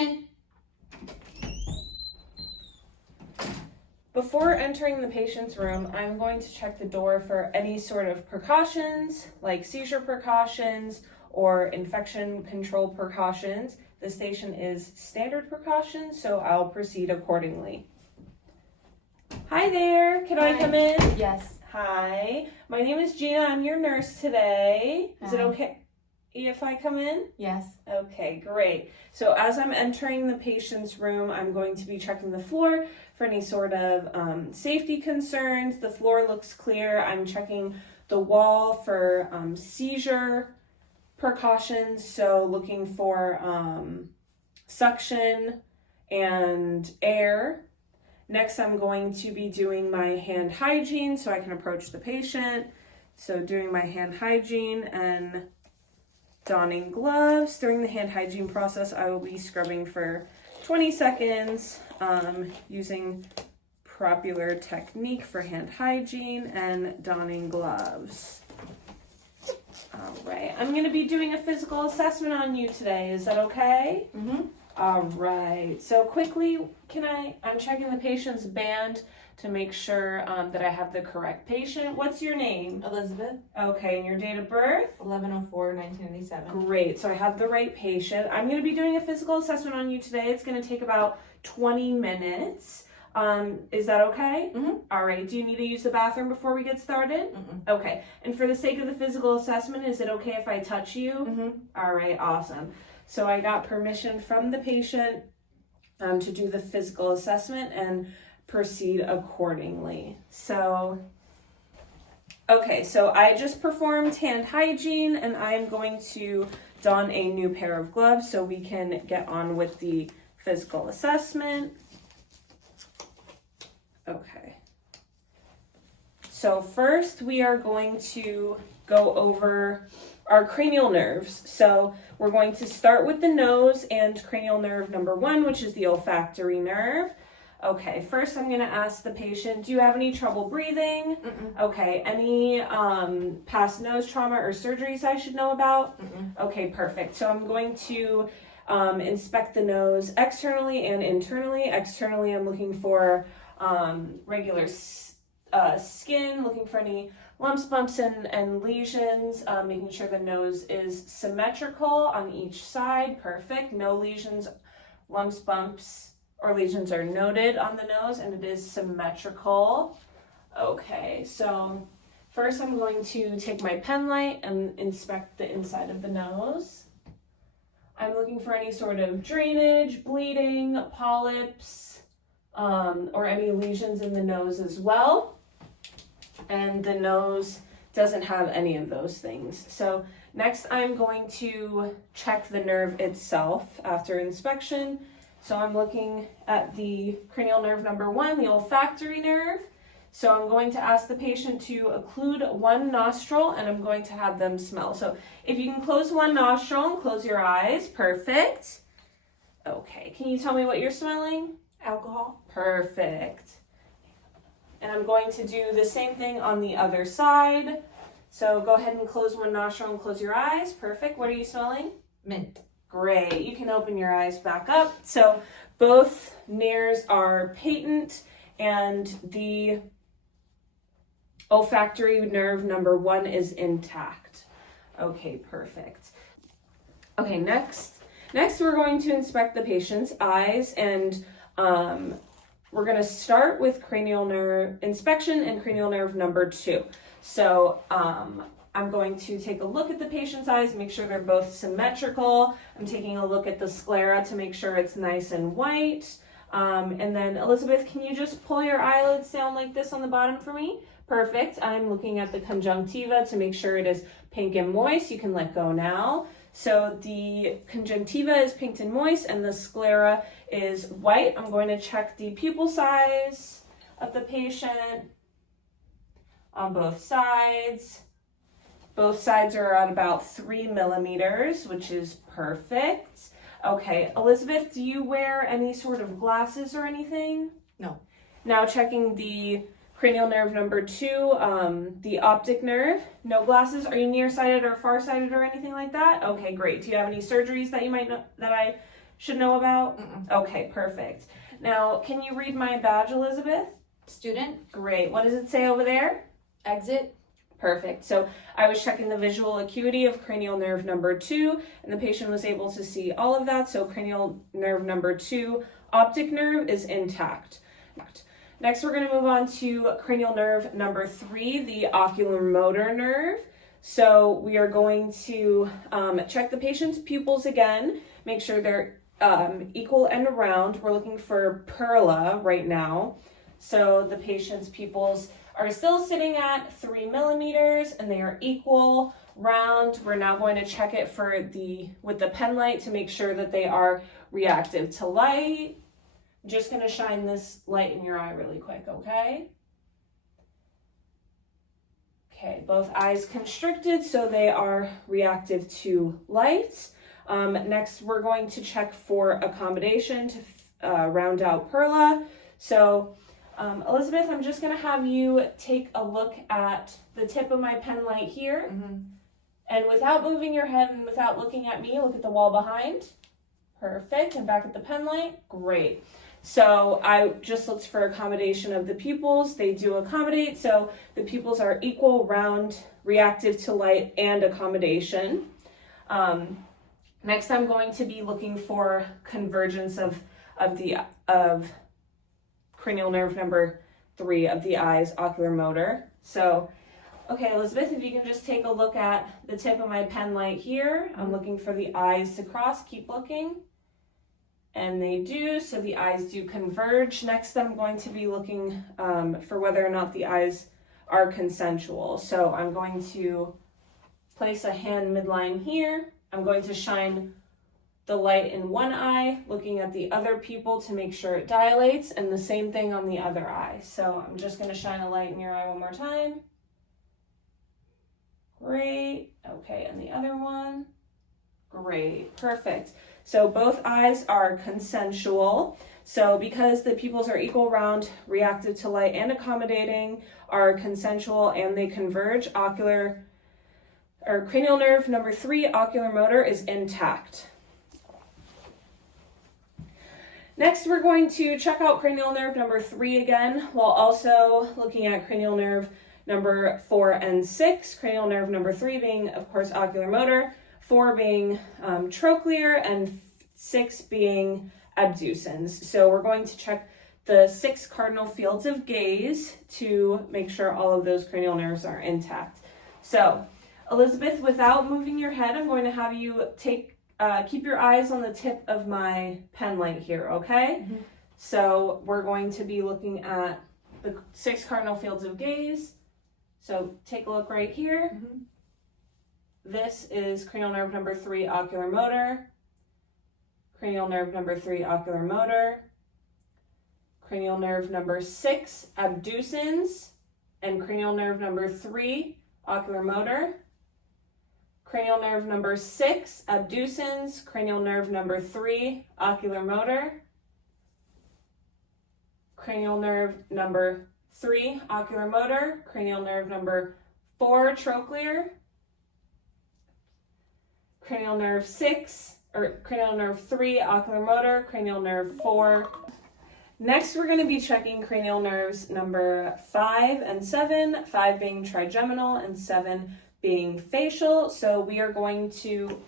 in. Before entering the patient's room, I'm going to check the door for any sort of precautions, like seizure precautions or infection control precautions. The station is standard precautions, so I'll proceed accordingly. Hi there, can I come in? Yes. Hi, my name is Gina, I'm your nurse today. Is it Hi. okay if I come in? Yes. Okay, great. So as I'm entering the patient's room, I'm going to be checking the floor for any sort of safety concerns. The floor looks clear. I'm checking the wall for seizure precautions, so looking for suction and air. Next, I'm going to be doing my hand hygiene so I can approach the patient. So doing my hand hygiene and donning gloves. During the hand hygiene process, I will be scrubbing for 20 seconds using popular technique for hand hygiene and donning gloves. All right, I'm going to be doing a physical assessment on you today. Is that okay? Mm-hmm. All right, so quickly, I'm checking the patient's band to make sure that I have the correct patient. What's your name? Elizabeth, Okay, and your date of birth? 11/04/1997. Great, so I have the right patient. I'm going to be doing a physical assessment on you today. It's going to take about 20 minutes. Is that okay? Mm-hmm. All right, do you need to use the bathroom before we get started? Mm-mm. Okay, and for the sake of the physical assessment, is it okay if I touch you? Mm-hmm. All right, awesome. So I got permission from the patient to do the physical assessment and proceed accordingly. So, okay, so I just performed hand hygiene and I'm going to don a new pair of gloves so we can get on with the physical assessment. Okay. So first we are going to go over our cranial nerves. So we're going to start with the nose and cranial nerve number 1, which is the olfactory nerve. Okay, first I'm going to ask the patient, do you have any trouble breathing? Mm-mm. Okay, any past nose trauma or surgeries I should know about? Mm-mm. Okay, perfect. So I'm going to inspect the nose externally and internally. Externally, I'm looking for regular skin, looking for any lumps, bumps, and lesions, making sure the nose is symmetrical on each side. Perfect. No lesions, lumps, bumps, or lesions are noted on the nose, and it is symmetrical. Okay, so first I'm going to take my pen light and inspect the inside of the nose. I'm looking for any sort of drainage, bleeding, polyps, or any lesions in the nose as well. And the nose doesn't have any of those things. So next I'm going to check the nerve itself after inspection. So I'm looking at the cranial nerve number 1, the olfactory nerve. So I'm going to ask the patient to occlude one nostril and I'm going to have them smell. So if you can close one nostril and close your eyes, perfect. Okay, can you tell me what you're smelling? Alcohol. Perfect. And I'm going to do the same thing on the other side. So go ahead and close one nostril and close your eyes. Perfect. What are you smelling? Mint. Great. You can open your eyes back up. So both nares are patent and the olfactory nerve number 1 is intact. Okay, perfect. Okay, next we're going to inspect the patient's eyes and we're going to start with cranial nerve inspection and cranial nerve number 2. So I'm going to take a look at the patient's eyes, make sure they're both symmetrical. I'm taking a look at the sclera to make sure it's nice and white. And then Elizabeth, can you just pull your eyelids down like this on the bottom for me? Perfect. I'm looking at the conjunctiva to make sure it is pink and moist. You can let go now. So the conjunctiva is pink and moist and the sclera is white. I'm going to check the pupil size of the patient on both sides. Both sides are at about 3 millimeters, which is perfect. Okay, Elizabeth, do you wear any sort of glasses or anything? No. Now checking the cranial nerve number 2, the optic nerve. No glasses. Are you nearsighted or farsighted or anything like that? Okay, great. Do you have any surgeries that you might know, that I should know about? Mm-mm. Okay, perfect. Now, can you read my badge, Elizabeth? Student, Great. What does it say over there? exit, Perfect. So I was checking the visual acuity of cranial nerve number 2, and the patient was able to see all of that. So cranial nerve number 2, optic nerve is intact. Next, we're going to move on to cranial nerve number 3, the oculomotor nerve. So we are going to check the patient's pupils again, make sure they're equal and round. We're looking for Perla right now. So the patient's pupils are still sitting at 3 millimeters and they are equal, round. We're now going to check it with the pen light to make sure that they are reactive to light. I'm just going to shine this light in your eye really quick, okay? Okay, both eyes constricted, so they are reactive to light. Next, we're going to check for accommodation to round out Perla. So, Elizabeth, I'm just going to have you take a look at the tip of my pen light here. mm-hmm. And without moving your head and without looking at me, look at the wall behind. Perfect. And back at the pen light. Great. So I just looked for accommodation of the pupils. They do accommodate. So the pupils are equal, round, reactive to light, and accommodation. Next, I'm going to be looking for convergence of cranial nerve number 3 of the eyes, oculomotor. So, okay, Elizabeth, if you can just take a look at the tip of my pen light here. I'm looking for the eyes to cross. Keep looking. And they do, so the eyes do converge. Next, I'm going to be looking for whether or not the eyes are consensual. So I'm going to place a hand midline here. I'm going to shine the light in one eye, looking at the other pupil to make sure it dilates, and the same thing on the other eye. So I'm just going to shine a light in your eye one more time. Great. Okay, and the other one. Great. Perfect. So both eyes are consensual. So because the pupils are equal, round, reactive to light, and accommodating, are consensual and they converge, cranial nerve number 3, oculomotor, is intact. Next, we're going to check out cranial nerve number 3 again, while also looking at cranial nerve number 4 and 6. Cranial nerve number 3 being, of course, oculomotor, 4 being trochlear, and 6 being abducens. So we're going to check the 6 cardinal fields of gaze to make sure all of those cranial nerves are intact. So, Elizabeth, without moving your head, I'm going to have you keep your eyes on the tip of my pen light here, okay? Mm-hmm. So we're going to be looking at the 6 cardinal fields of gaze. So take a look right here. Mm-hmm. This is cranial nerve number 3, oculomotor. Cranial nerve number 3, oculomotor. Cranial nerve number 6, abducens. And cranial nerve number 3, oculomotor. Cranial nerve number 6, abducens. Cranial nerve number 3, oculomotor. Cranial nerve number 3, oculomotor. Cranial nerve number 4, trochlear. Cranial nerve 3, oculomotor. Cranial nerve 4. Next, we're going to be checking cranial nerves number 5 and 7, 5 being trigeminal and 7 being facial. So we are going to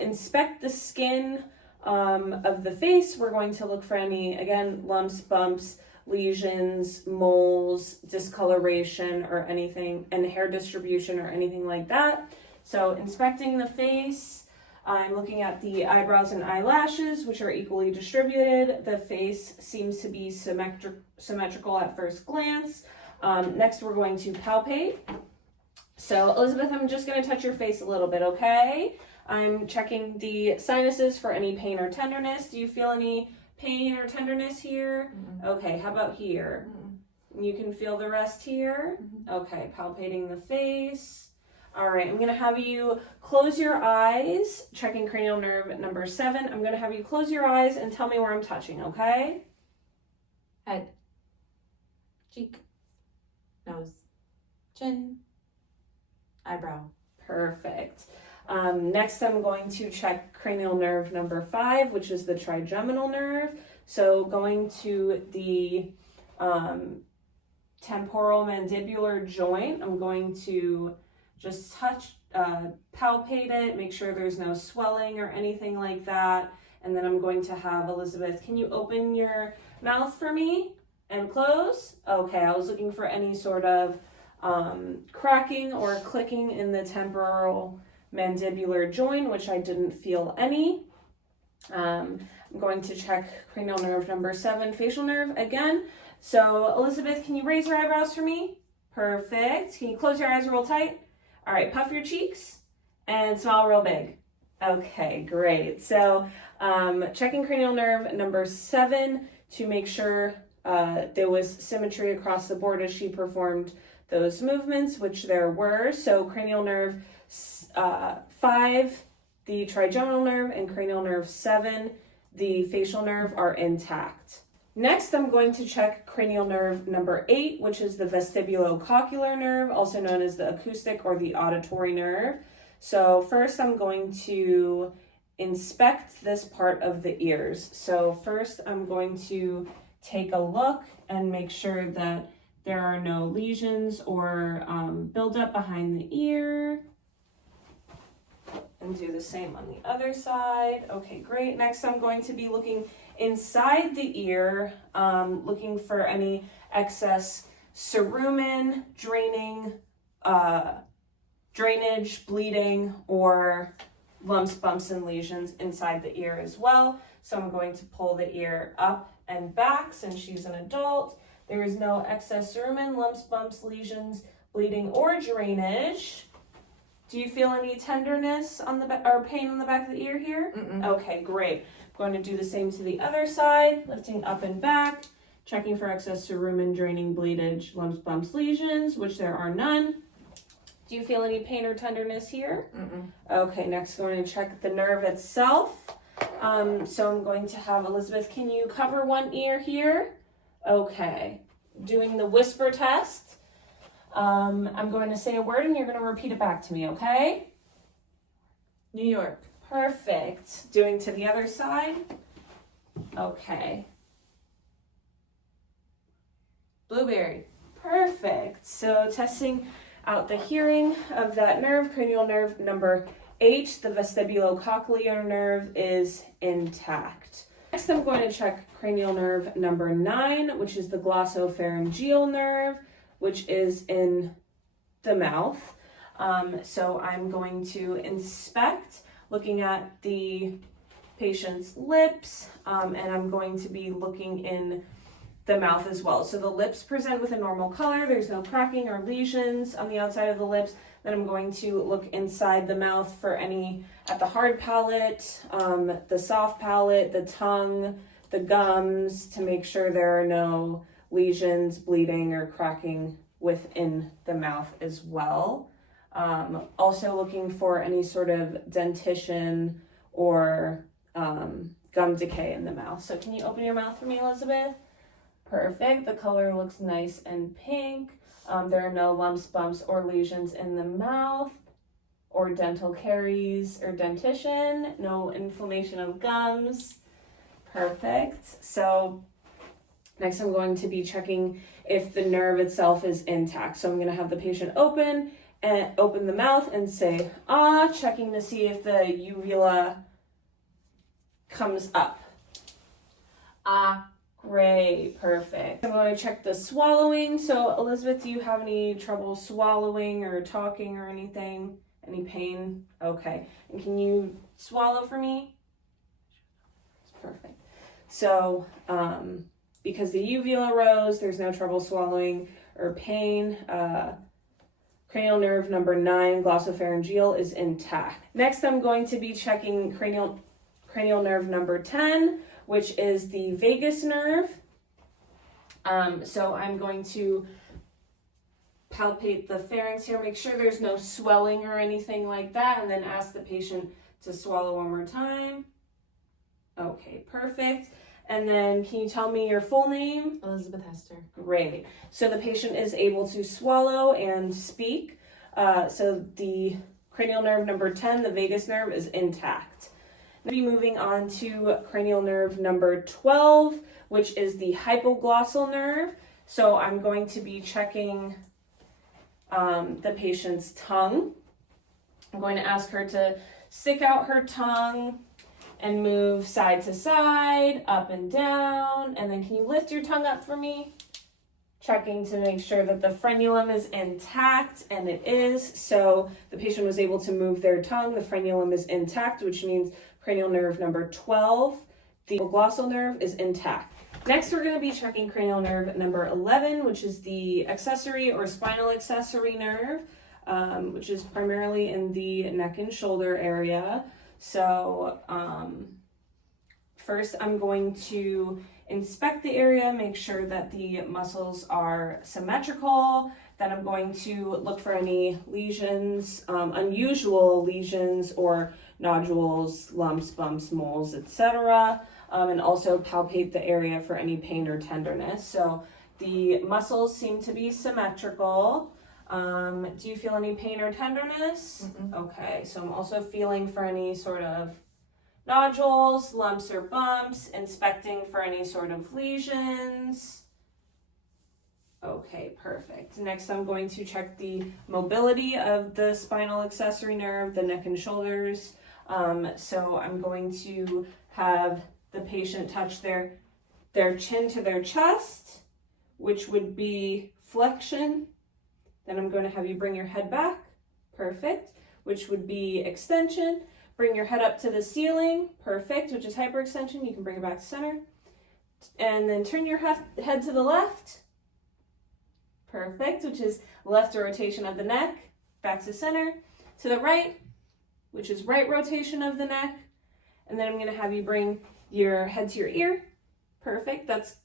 inspect the skin of the face. We're going to look for any, again, lumps, bumps, lesions, moles, discoloration, or anything, and hair distribution or anything like that. So inspecting the face, I'm looking at the eyebrows and eyelashes, which are equally distributed. The face seems to be symmetrical at first glance. Next, we're going to palpate. So Elizabeth, I'm just going to touch your face a little bit, okay? I'm checking the sinuses for any pain or tenderness. Do you feel any pain or tenderness here? Mm-mm. Okay, how about here? Mm-mm. You can feel the rest here? Mm-hmm. Okay, palpating the face. All right, I'm going to have you close your eyes, checking cranial nerve number 7. I'm going to have you close your eyes and tell me where I'm touching, okay? Head, cheek, nose, chin, eyebrow. Perfect. Next, I'm going to check cranial nerve number 5, which is the trigeminal nerve. So going to the temporal mandibular joint, I'm going to just touch, palpate it, make sure there's no swelling or anything like that. And then I'm going to have Elizabeth, can you open your mouth for me and close? Okay, I was looking for any sort of cracking or clicking in the temporal mandibular joint, which I didn't feel any. I'm going to check cranial nerve number 7, facial nerve again. So Elizabeth, can you raise your eyebrows for me? Perfect. Can you close your eyes real tight? All right, puff your cheeks and smile real big. Okay, great. So checking cranial nerve number 7 to make sure there was symmetry across the board as she performed those movements, which there were. So cranial nerve 5, the trigeminal nerve, and cranial nerve 7, the facial nerve, are intact. Next, I'm going to check cranial nerve number 8, which is the vestibulocochlear nerve, also known as the acoustic or the auditory nerve. So first, I'm going to inspect this part of the ears. So first, I'm going to take a look and make sure that there are no lesions or buildup behind the ear. And do the same on the other side. Okay, great. Next, I'm going to be looking inside the ear, looking for any excess cerumen, drainage, bleeding, or lumps, bumps, and lesions inside the ear as well. So I'm going to pull the ear up and back since she's an adult. There is no excess cerumen, lumps, bumps, lesions, bleeding, or drainage. Do you feel any tenderness on the or pain on the back of the ear here? Mm-mm. Okay, great. I'm going to do the same to the other side, lifting up and back, checking for excess cerumen, draining, bleedage, lumps, bumps, lesions, which there are none. Do you feel any pain or tenderness here? Mm-mm. Okay, next I'm going to check the nerve itself. So I'm going to have Elizabeth, can you cover one ear here? Okay, doing the whisper test. I'm going to say a word and you're going to repeat it back to me, okay? New York. Perfect. Doing to the other side. Okay. Blueberry. Perfect. So testing out the hearing of that nerve, cranial nerve number 8, the vestibulocochlear nerve is intact. Next, I'm going to check cranial nerve number 9, which is the glossopharyngeal nerve, which is in the mouth. So I'm going to inspect, looking at the patient's lips, and I'm going to be looking in the mouth as well. So the lips present with a normal color. There's no cracking or lesions on the outside of the lips. Then I'm going to look inside the mouth for any at the hard palate, the soft palate, the tongue, the gums, to make sure there are no lesions, bleeding, or cracking within the mouth as well. Also looking for any sort of dentition or gum decay in the mouth. So can you open your mouth for me, Elizabeth? Perfect. The color looks nice and pink. There are no lumps, bumps, or lesions in the mouth, or dental caries or dentition. No inflammation of gums. Perfect. So next I'm going to be checking if the nerve itself is intact. So I'm going to have the patient open the mouth and say, ah, checking to see if the uvula comes up. Ah. Great, perfect. I'm going to check the swallowing. So Elizabeth, do you have any trouble swallowing or talking or anything? Any pain? Okay. And can you swallow for me? Perfect. So because the uvula rose, there's no trouble swallowing or pain. Cranial nerve number 9, glossopharyngeal, is intact. Next, I'm going to be checking cranial nerve number 10, which is the vagus nerve. So I'm going to palpate the pharynx here, make sure there's no swelling or anything like that, and then ask the patient to swallow one more time. Okay, perfect. And then can you tell me your full name? Elizabeth Hester. Great. So the patient is able to swallow and speak. So the Cranial nerve number 10, the vagus nerve, is intact. We'll be moving on to cranial nerve number 12, which is the hypoglossal nerve. So I'm going to be checking the patient's tongue. I'm going to ask her to stick out her tongue and move side to side, up and down. And then can you lift your tongue up for me? Checking to make sure that the frenulum is intact, and it is. So the patient was able to move their tongue. The frenulum is intact, which means cranial nerve number 12, the glossal nerve, is intact. Next, we're going to be checking cranial nerve number 11, which is the accessory or spinal accessory nerve, which is primarily in the neck and shoulder area. So first, I'm going to inspect the area, make sure that the muscles are symmetrical. Then I'm going to look for any lesions, unusual lesions or nodules, lumps, bumps, moles, etc. And also palpate the area for any pain or tenderness. So the muscles seem to be symmetrical. Do you feel any pain or tenderness? Okay, so I'm also feeling for any sort of nodules, lumps or bumps, inspecting for any sort of lesions. Okay, perfect. Next, I'm going to check the mobility of the spinal accessory nerve, the neck and shoulders. So I'm going to have the patient touch their chin to their chest, which would be flexion. Then I'm going to have you bring your head back, perfect, which would be extension. Bring your head up to the ceiling, perfect, which is hyperextension. You can bring it back to center. And then turn your head to the left, perfect, which is left rotation of the neck, back to center. To the right, which is right rotation of the neck. And then I'm going to have you bring your head to your ear, perfect, that's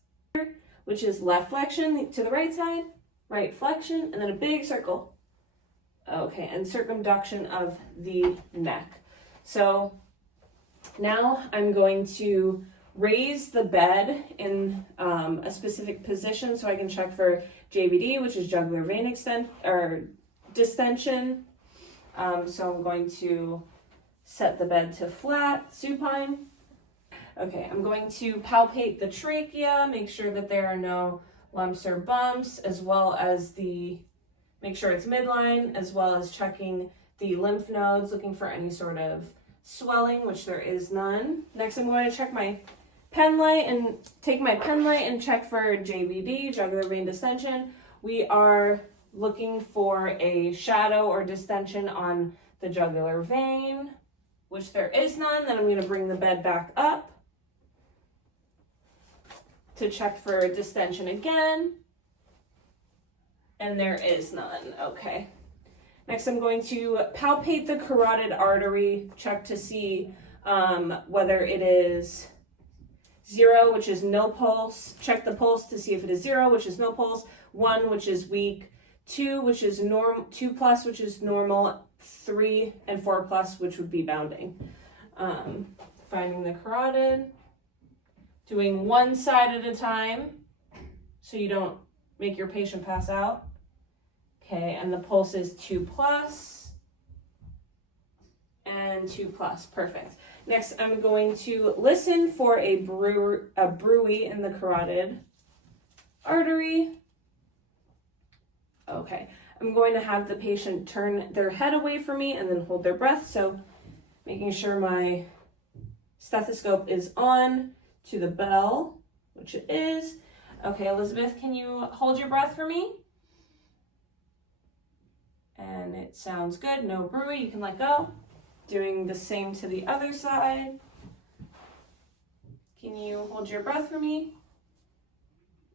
which is left flexion to the right side, right flexion, and then a big circle. Okay, and circumduction of the neck. So now I'm going to raise the bed in a specific position so I can check for JVD, which is jugular vein distension. So I'm going to set the bed to flat, supine. Okay, I'm going to palpate the trachea, make sure that there are no lumps or bumps, as well as make sure it's midline, as well as checking the lymph nodes, looking for any sort of swelling, which there is none. Next, I'm going to check my pen light and take my pen light and check for JVD, jugular vein distension. We are looking for a shadow or distension on the jugular vein, which there is none. Then I'm going to bring the bed back up to check for distension again, and there is none. Okay. Next, I'm going to palpate the carotid artery, check to see whether it is 0, which is no pulse. Check the pulse to see if it is 0, which is no pulse, 1, which is weak, 2, which is 2 plus, which is normal, 3 and 4 plus, which would be bounding. Finding the carotid, doing one side at a time so you don't make your patient pass out. Okay, and the pulse is 2 plus and 2 plus, perfect. Next, I'm going to listen for a bruit in the carotid artery. Okay, I'm going to have the patient turn their head away from me and then hold their breath. So making sure my stethoscope is on to the bell, which it is. Okay, Elizabeth, can you hold your breath for me? And it sounds good, no bruit, you can let go. Doing the same to the other side. Can you hold your breath for me?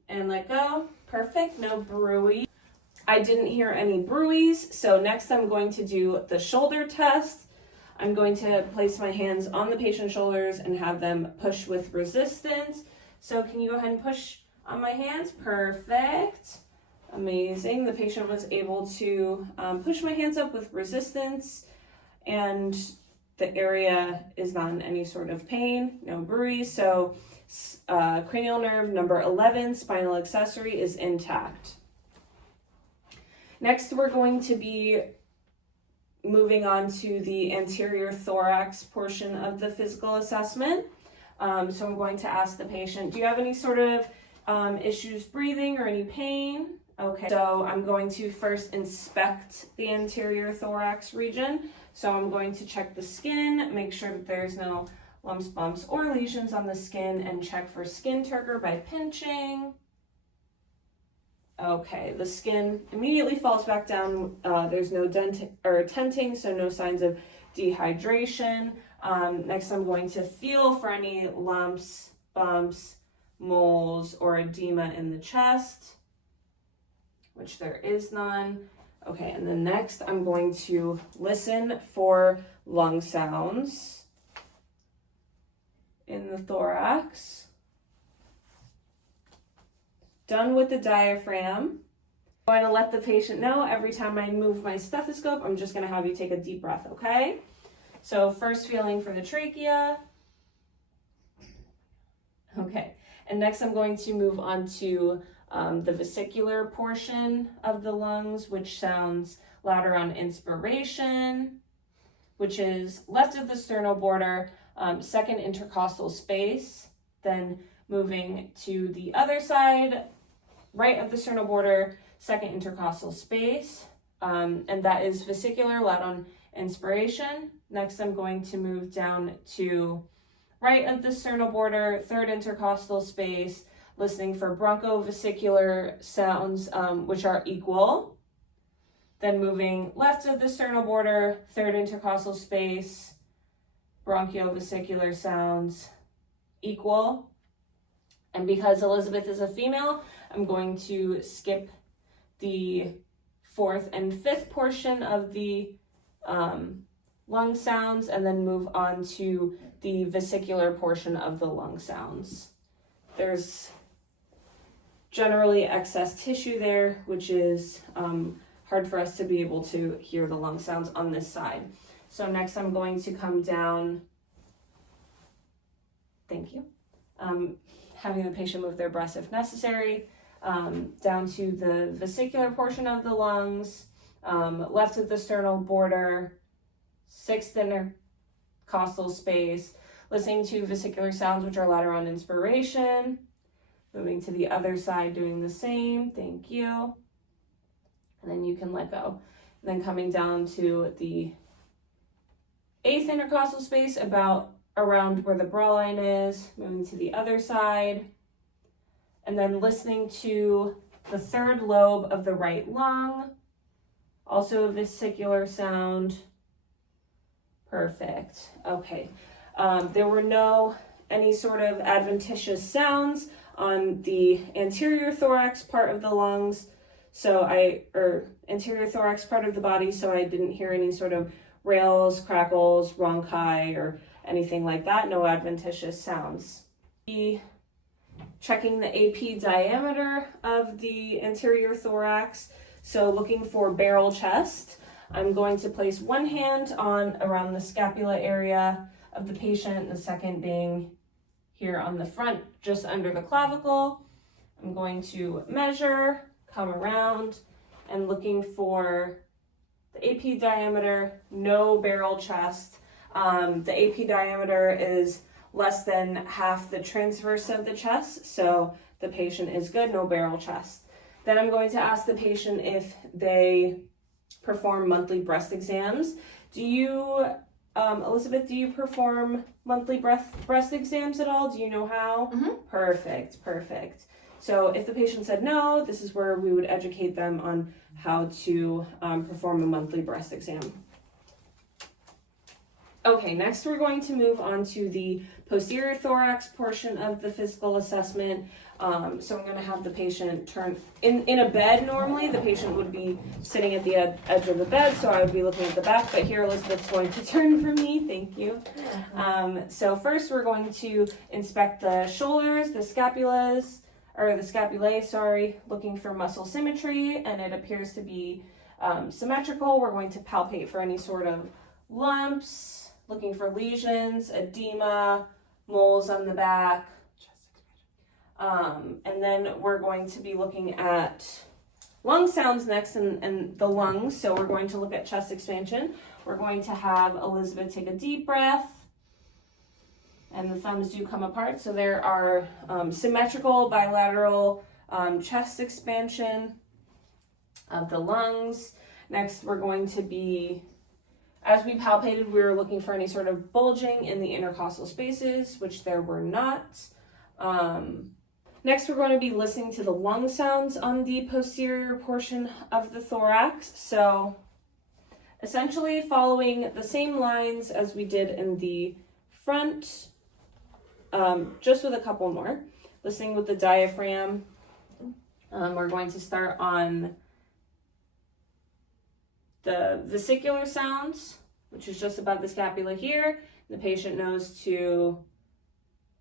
And let go, perfect, no bruit. I didn't hear any bruits, so next I'm going to do the shoulder test. I'm going to place my hands on the patient's shoulders and have them push with resistance. So can you go ahead and push on my hands? Perfect. Amazing. The patient was able to push my hands up with resistance, and the area is not in any sort of pain, no bruise. So cranial nerve number 11, spinal accessory, is intact. Next, we're going to be moving on to the anterior thorax portion of the physical assessment. So I'm going to ask the patient, do you have any sort of issues breathing or any pain? Okay, so I'm going to first inspect the anterior thorax region. So I'm going to check the skin, make sure that there's no lumps, bumps, or lesions on the skin, and check for skin turgor by pinching. Okay, the skin immediately falls back down. There's no tenting, so no signs of dehydration. Next, I'm going to feel for any lumps, bumps, moles, or edema in the chest, which there is none. Okay, and then next, I'm going to listen for lung sounds in the thorax. Done with the diaphragm. I'm going to let the patient know every time I move my stethoscope, I'm just going to have you take a deep breath, okay? So first feeling for the trachea. Okay, and next I'm going to move on to the vesicular portion of the lungs, which sounds louder on inspiration, which is left of the sternal border, second intercostal space, then moving to the other side, right of the sternal border, second intercostal space, and that is vesicular, loud on inspiration. Next, I'm going to move down to right of the sternal border, third intercostal space, listening for bronchovesicular sounds, which are equal. Then moving left of the sternal border, third intercostal space, bronchiovesicular sounds equal. And because Elizabeth is a female, I'm going to skip the fourth and fifth portion of the lung sounds and then move on to the vesicular portion of the lung sounds. There's generally excess tissue there, which is hard for us to be able to hear the lung sounds on this side. So next I'm going to come down, thank you, having the patient move their breasts if necessary, down to the vesicular portion of the lungs, left of the sternal border, sixth intercostal space, listening to vesicular sounds which are louder on inspiration, moving to the other side, doing the same, thank you, and then you can let go. And then coming down to the eighth intercostal space, about around where the bra line is, moving to the other side, and then listening to the third lobe of the right lung, also a vesicular sound. Perfect. Okay. There were any sort of adventitious sounds on the anterior thorax part of the lungs, anterior thorax part of the body, so I didn't hear any sort of rales, crackles, rhonchi, or anything like that. No adventitious sounds. Checking the AP diameter of the anterior thorax, so looking for barrel chest. I'm going to place one hand on around the scapula area of the patient, the second being here on the front, just under the clavicle. I'm going to measure, come around, and looking for the AP diameter, no barrel chest. The AP diameter is less than half the transverse of the chest, so the patient is good, no barrel chest. Then I'm going to ask the patient if they perform monthly breast exams. Do you, Elizabeth, do you perform monthly breast exams at all? Do you know how? Mm-hmm. Perfect. So if the patient said no, this is where we would educate them on how to perform a monthly breast exam. Okay, next we're going to move on to the posterior thorax portion of the physical assessment. So I'm going to have the patient turn in a bed. Normally the patient would be sitting at the edge of the bed, so I would be looking at the back, but here Elizabeth's going to turn for me. Thank you. So first we're going to inspect the shoulders, the scapulae, looking for muscle symmetry, and it appears to be symmetrical. We're going to palpate for any sort of lumps, looking for lesions, edema, moles on the back. And then we're going to be looking at lung sounds next and the lungs. So we're going to look at chest expansion. We're going to have Elizabeth take a deep breath. And the thumbs do come apart. So there are symmetrical, bilateral chest expansion of the lungs. Next, we're going to be, as we palpated, we were looking for any sort of bulging in the intercostal spaces, which there were not. Next, we're going to be listening to the lung sounds on the posterior portion of the thorax. So essentially following the same lines as we did in the front, just with a couple more. Listening with the diaphragm. We're going to start on the vesicular sounds, which is just above the scapula here. The patient knows to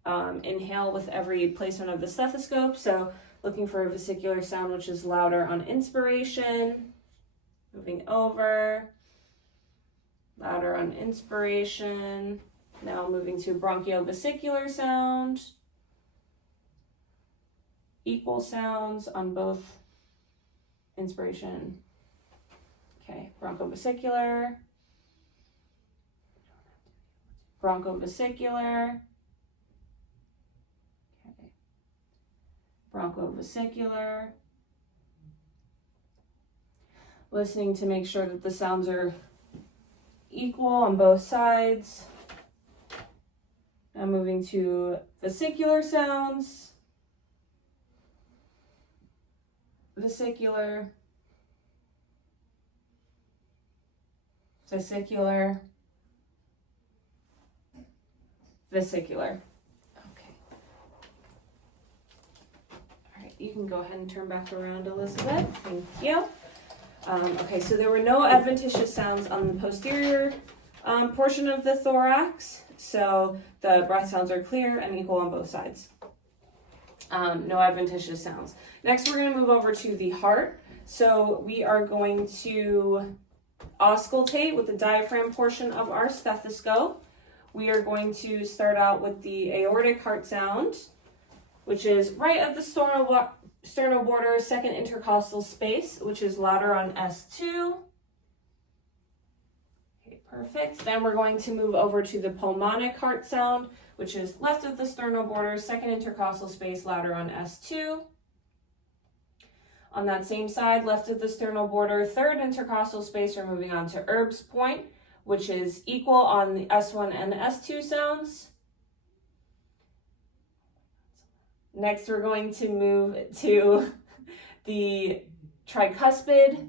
inhale with every placement of the stethoscope. So looking for a vesicular sound, which is louder on inspiration. Moving over. Louder on inspiration. Now moving to bronchiovesicular sound. Equal sounds on both inspiration. Okay, bronchovesicular. Bronchovesicular. Okay. Bronchovesicular. Listening to make sure that the sounds are equal on both sides. Now moving to vesicular sounds. Vesicular. Vesicular. Vesicular. Okay. All right, you can go ahead and turn back around, Elizabeth. Thank you. Okay, so there were no adventitious sounds on the posterior portion of the thorax. So the breath sounds are clear and equal on both sides. No adventitious sounds. Next, we're going to move over to the heart. So we are going to auscultate with the diaphragm portion of our stethoscope. We are going to start out with the aortic heart sound, which is right at the sternoborder second intercostal space, which is louder on S2. Okay, perfect. Then we're going to move over to the pulmonic heart sound, which is left of the sternoborder second intercostal space, louder on S2. On that same side, left of the sternoborder third intercostal space, we're moving on to Erb's point, which is equal on the S1 and S2 sounds. Next, we're going to move to the tricuspid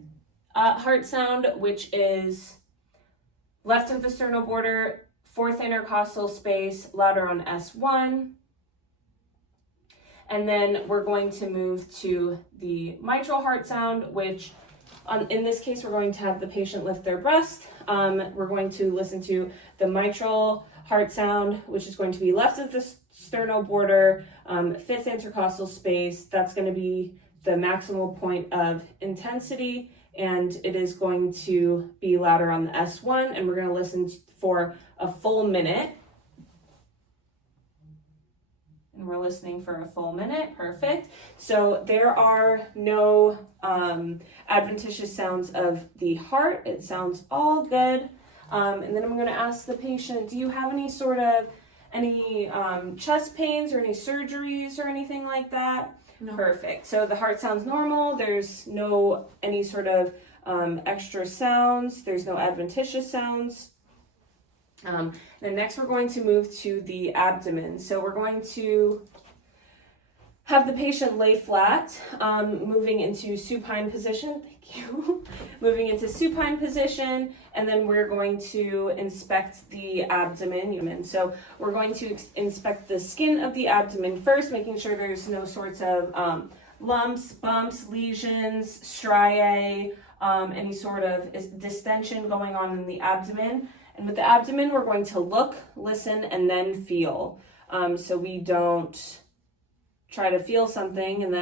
heart sound, which is left of the sternoborder, fourth intercostal space, louder on S1. And then we're going to move to the mitral heart sound, which in this case, we're going to have the patient lift their breast. We're going to listen to the mitral heart sound, which is going to be left of the sternoborder, fifth intercostal space. That's going to be the maximal point of intensity, and it is going to be louder on the S1, and we're going to listen for a full minute. And we're listening for a full minute. Perfect. So there are no adventitious sounds of the heart. It sounds all good. And then I'm going to ask the patient, do you have any chest pains or any surgeries or anything like that? No. Perfect. So the heart sounds normal. There's no any sort of extra sounds. There's no adventitious sounds. Then next we're going to move to the abdomen. So we're going to have the patient lay flat, moving into supine position. Thank you. Moving into supine position, and then we're going to inspect the abdomen. So we're going to inspect the skin of the abdomen first, making sure there's no sorts of lumps, bumps, lesions, striae, any sort of distension going on in the abdomen. And with the abdomen, we're going to look, listen, and then feel. So we don't try to feel something and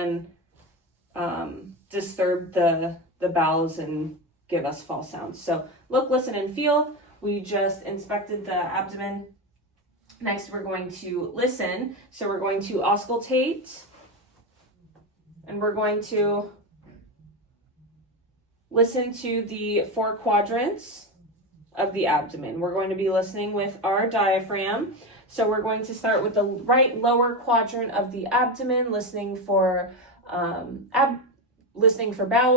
then disturb the bowels and give us false sounds. So look, listen, and feel. We just inspected the abdomen. Next, we're going to listen. So we're going to auscultate. And we're going to listen to the 4 quadrants of the abdomen. We're going to be listening with our diaphragm. So we're going to start with the right lower quadrant of the abdomen, listening for bowel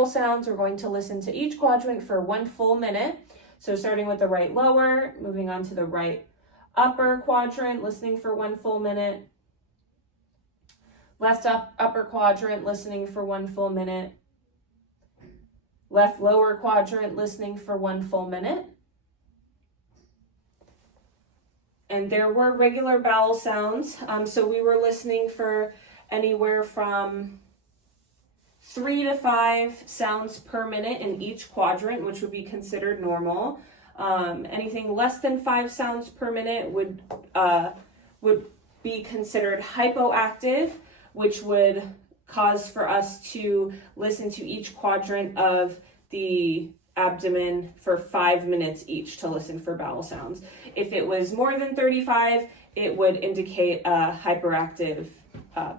sounds. We're going to listen to each quadrant for 1 full minute. So starting with the right lower, moving on to the right upper quadrant, listening for 1 full minute. Left upper quadrant, listening for 1 full minute. Left lower quadrant, listening for 1 full minute. And there were regular bowel sounds. So we were listening for anywhere from 3 to 5 sounds per minute in each quadrant, which would be considered normal. Anything less than 5 sounds per minute would be considered hypoactive, which would cause for us to listen to each quadrant of the abdomen for 5 minutes each to listen for bowel sounds. If it was more than 35, it would indicate hyperactive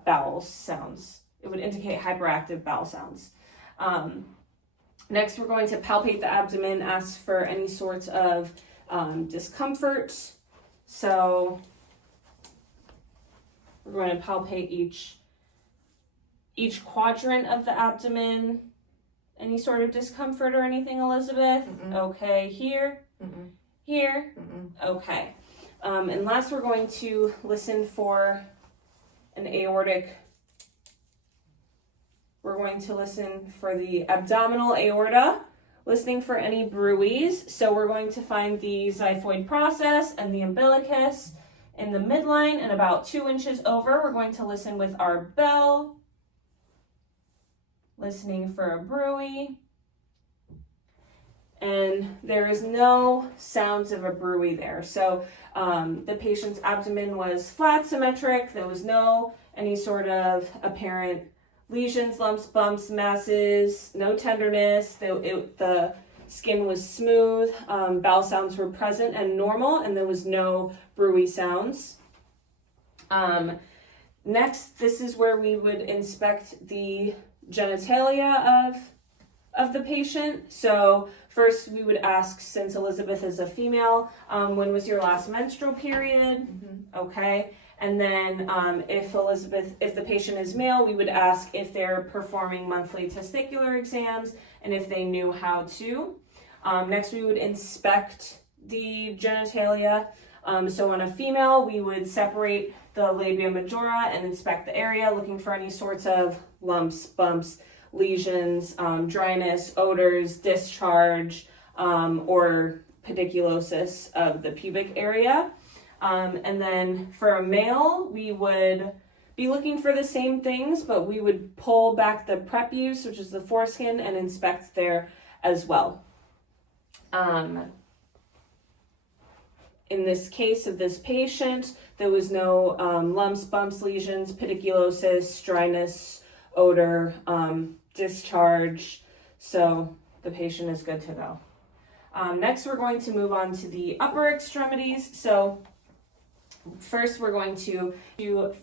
bowel sounds. It would indicate hyperactive bowel sounds. Next, we're going to palpate the abdomen, ask for any sorts of discomfort. So we're going to palpate each quadrant of the abdomen. Any sort of discomfort or anything, Elizabeth? Mm-mm. Okay, here, Mm-mm. here, Mm-mm. okay. And last, we're going to listen for an aortic. We're going to listen for the abdominal aorta, listening for any bruits. So we're going to find the xiphoid process and the umbilicus in the midline and about 2 inches over. We're going to listen with our bell, listening for a bruit. And there is no sounds of a bruit there. So the patient's abdomen was flat, symmetric. There was no any sort of apparent lesions, lumps, bumps, masses, no tenderness. The skin was smooth. Bowel sounds were present and normal, and there was no bruit sounds. Next, this is where we would inspect the genitalia of the patient. So first we would ask, since Elizabeth is a female, when was your last menstrual period? Mm-hmm. Okay. And then if the patient is male, we would ask if they're performing monthly testicular exams and if they knew how to. Next, we would inspect the genitalia. So on a female, we would separate the labia majora and inspect the area, looking for any sorts of lumps, bumps, lesions, dryness, odors, discharge, or pediculosis of the pubic area. And then for a male, we would be looking for the same things, but we would pull back the prepuce, which is the foreskin, and inspect there as well. In this case of this patient, there was no lumps, bumps, lesions, pediculosis, dryness, odor, discharge. So the patient is good to go. Next, we're going to move on to the upper extremities. So first, we're going to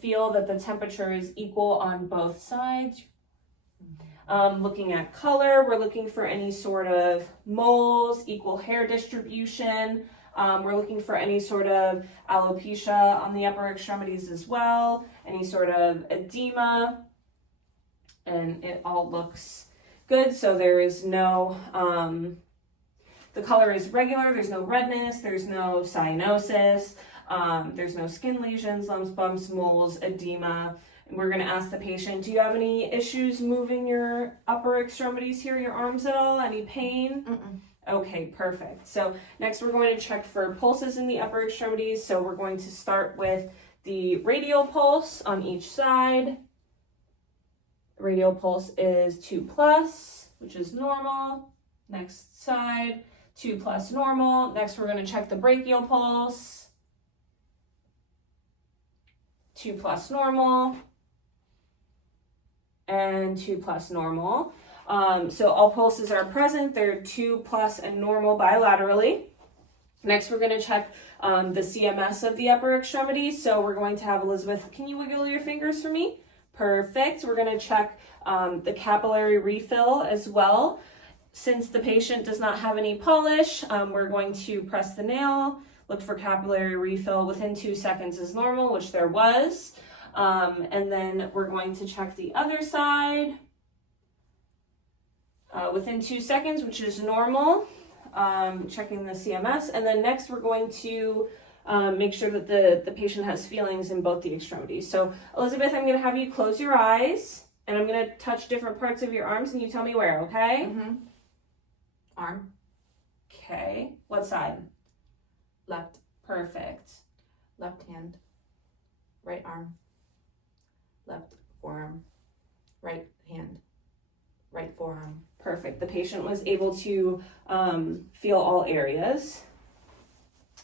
feel that the temperature is equal on both sides. Looking at color, we're looking for any sort of moles, equal hair distribution. We're looking for any sort of alopecia on the upper extremities as well, any sort of edema, and it all looks good. So there is no, the color is regular, there's no redness, there's no cyanosis, there's no skin lesions, lumps, bumps, moles, edema. And we're going to ask the patient, do you have any issues moving your upper extremities here, your arms at all? Any pain? Mm-mm. Okay, perfect. So next we're going to check for pulses in the upper extremities. So we're going to start with the radial pulse on each side. Radial pulse is 2+, which is normal. Next side, 2+ normal. Next we're going to check the brachial pulse. 2+ normal. And 2+ normal. So all pulses are present. They're 2+ and normal bilaterally. Next, we're going to check the CMS of the upper extremities. So we're going to have Elizabeth, can you wiggle your fingers for me? Perfect. We're going to check the capillary refill as well. since the patient does not have any polish, we're going to press the nail, look for capillary refill within 2 seconds is normal, which there was. And then we're going to check the other side within 2 seconds, which is normal. Checking the CMS. And then next we're going to make sure that the patient has feelings in both the extremities. So Elizabeth, I'm going to have you close your eyes and I'm going to touch different parts of your arms and you tell me where, okay? Mm-hmm. Arm. Okay. What side? Left. Perfect. Left hand. Right arm. Left forearm. Right hand. Right forearm. Perfect. The patient was able to feel all areas.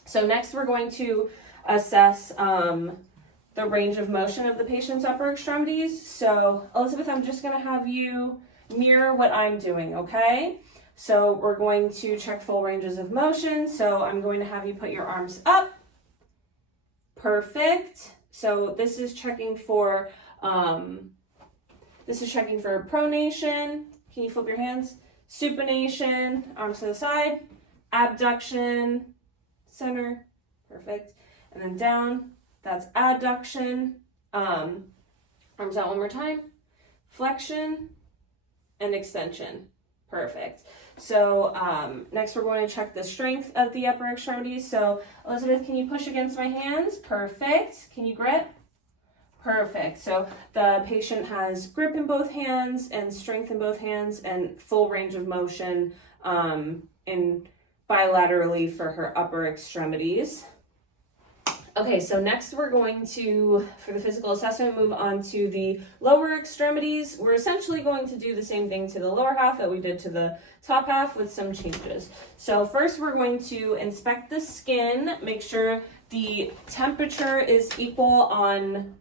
So next we're going to assess the range of motion of the patient's upper extremities. So Elizabeth, I'm just going to have you mirror what I'm doing, okay? So we're going to check full ranges of motion. So I'm going to have you put your arms up. Perfect. So this is checking for pronation. Can you flip your hands? Supination, arms to the side, abduction, center, perfect. And then down, that's adduction. Arms out one more time. Flexion and extension. Perfect. So next we're going to check the strength of the upper extremities. So Elizabeth, can you push against my hands? Perfect. Can you grip? Perfect. So the patient has grip in both hands and strength in both hands and full range of motion in bilaterally for her upper extremities. Okay, so next we're going to, for the physical assessment, move on to the lower extremities. We're essentially going to do the same thing to the lower half that we did to the top half with some changes. So first we're going to inspect the skin, make sure the temperature is equal on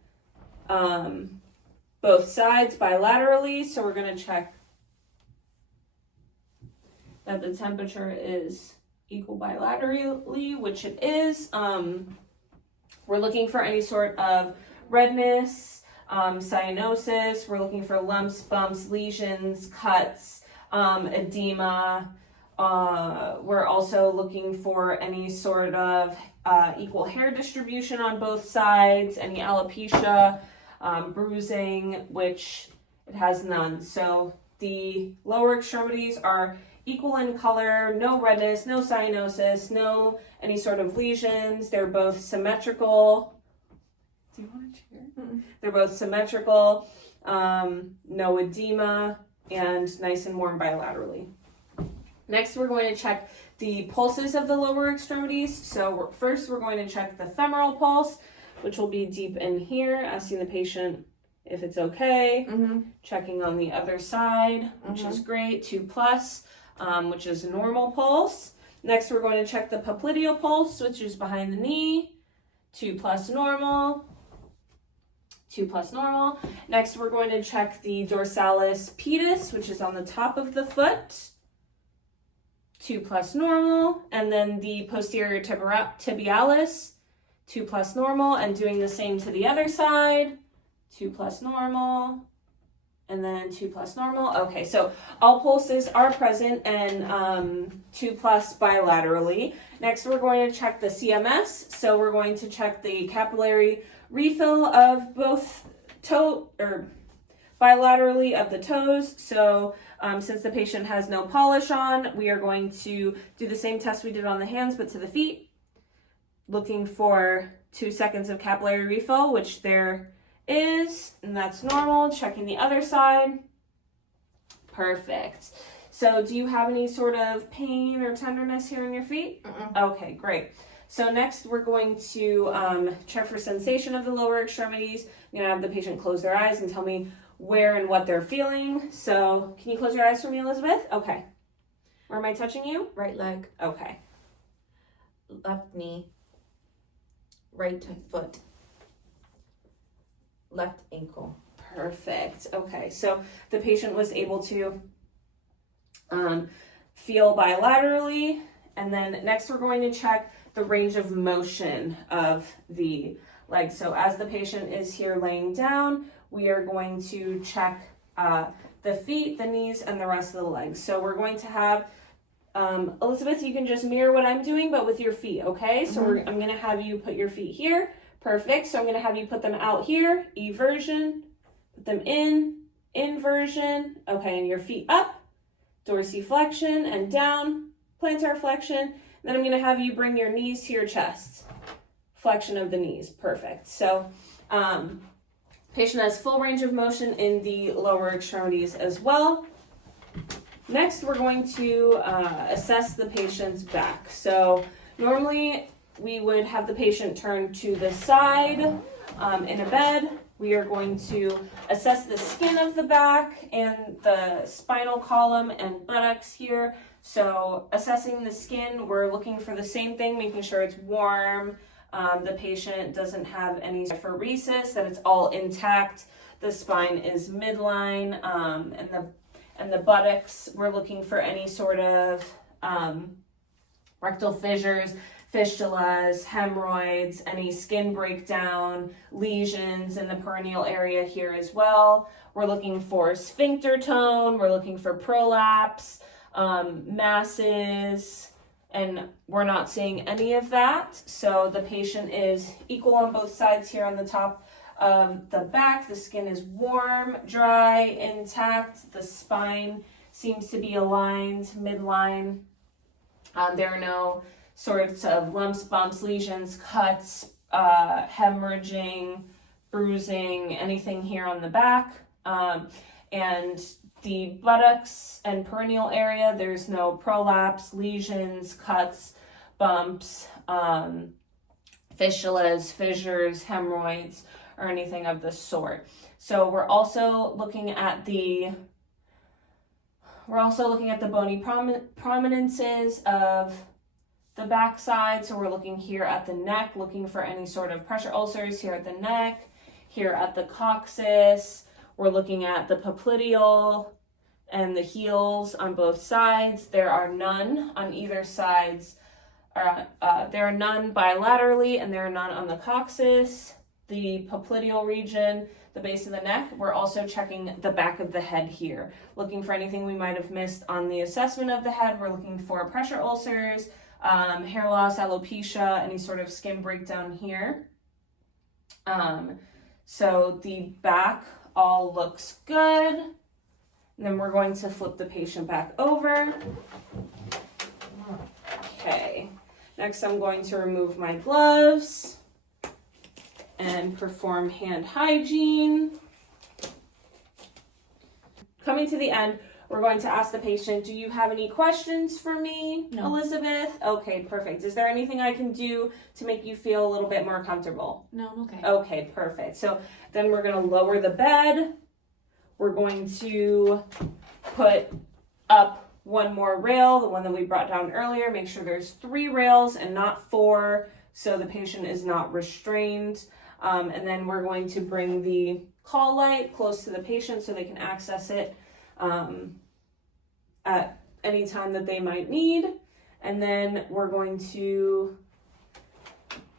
both sides bilaterally. So we're going to check that the temperature is equal bilaterally, which it is. We're looking for any sort of redness, cyanosis. We're looking for lumps, bumps, lesions, cuts, edema. We're also looking for any sort of equal hair distribution on both sides, any alopecia, bruising, which it has none. So the lower extremities are equal in color, no redness, no cyanosis, no any sort of lesions. They're both symmetrical. Do you want to cheer? Mm-mm. They're both symmetrical, no edema, and nice and warm bilaterally. Next, we're going to check the pulses of the lower extremities. So first, we're going to check the femoral pulse, which will be deep in here, asking the patient if it's okay. Mm-hmm. Checking on the other side, which is great, 2+. Which is normal pulse. Next, we're going to check the popliteal pulse, which is behind the knee, 2+ normal, 2+ normal. Next, we're going to check the dorsalis pedis, which is on the top of the foot, 2+ normal, and then the posterior tibialis, 2+ normal, and doing the same to the other side, 2+ normal. And then 2+ normal. Okay, so all pulses are present and 2+ bilaterally. Next, we're going to check the CMS. So we're going to check the capillary refill of both bilaterally of the toes. So since the patient has no polish on, we are going to do the same test we did on the hands, but to the feet. Looking for 2 seconds of capillary refill, which there is, and that's normal. Checking the other side. Perfect. So do you have any sort of pain or tenderness here in your feet? Okay, great. So next we're going to check for sensation of the lower extremities. I'm going to have the patient close their eyes and tell me where and what they're feeling. So can you close your eyes for me, Elizabeth? Okay. Where am I touching you? Right leg. Okay. Left knee. Right foot. Left ankle. Perfect. Okay, so the patient was able to feel bilaterally, and then next we're going to check the range of motion of the leg. So as the patient is here laying down, we are going to check the feet, the knees, and the rest of the legs. So we're going to have, Elizabeth, you can just mirror what I'm doing, but with your feet, okay? So I'm going to have you put your feet here. Perfect. So I'm going to have you put them out here, eversion, put them in, inversion, okay, and your feet up, dorsiflexion and down, plantar flexion. Then I'm going to have you bring your knees to your chest, flexion of the knees. Perfect. So patient has full range of motion in the lower extremities as well. Next, we're going to assess the patient's back. So normally we would have the patient turn to the side in a bed. We are going to assess the skin of the back and the spinal column and buttocks here. So assessing the skin, we're looking for the same thing, making sure it's warm. The patient doesn't have any apheresis, that it's all intact. The spine is midline, and the buttocks, we're looking for any sort of rectal fissures, fistulas, hemorrhoids, any skin breakdown, lesions in the perineal area here as well. We're looking for sphincter tone, we're looking for prolapse, masses, and we're not seeing any of that. So the patient is equal on both sides here on the top of the back. The skin is warm, dry, intact. The spine seems to be aligned, midline. There are no sorts of lumps, bumps, lesions, cuts, hemorrhaging, bruising, anything here on the back. And the buttocks and perineal area, there's no prolapse, lesions, cuts, bumps, fistulas, fissures, hemorrhoids, or anything of the sort. So we're also looking at the bony prominences of the backside. So we're looking here at the neck, looking for any sort of pressure ulcers here at the neck, here at the coccyx. We're looking at the popliteal and the heels on both sides. There are none on either sides. There are none bilaterally, and there are none on the coccyx. The popliteal region, the base of the neck, we're also checking the back of the head here, looking for anything we might have missed on the assessment of the head. We're looking for pressure ulcers, hair loss, alopecia, any sort of skin breakdown here. So the back all looks good. And then we're going to flip the patient back over. Okay, next I'm going to remove my gloves and perform hand hygiene. Coming to the end, we're going to ask the patient, do you have any questions for me, No. Elizabeth? Okay, perfect. Is there anything I can do to make you feel a little bit more comfortable? No, I'm okay. Okay, perfect. So then we're going to lower the bed. We're going to put up one more rail, the one that we brought down earlier. Make sure there's 3 rails and not 4, so the patient is not restrained. And then we're going to bring the call light close to the patient so they can access it at any time that they might need. And then we're going to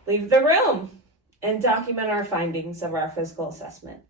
leave the room and document our findings of our physical assessment.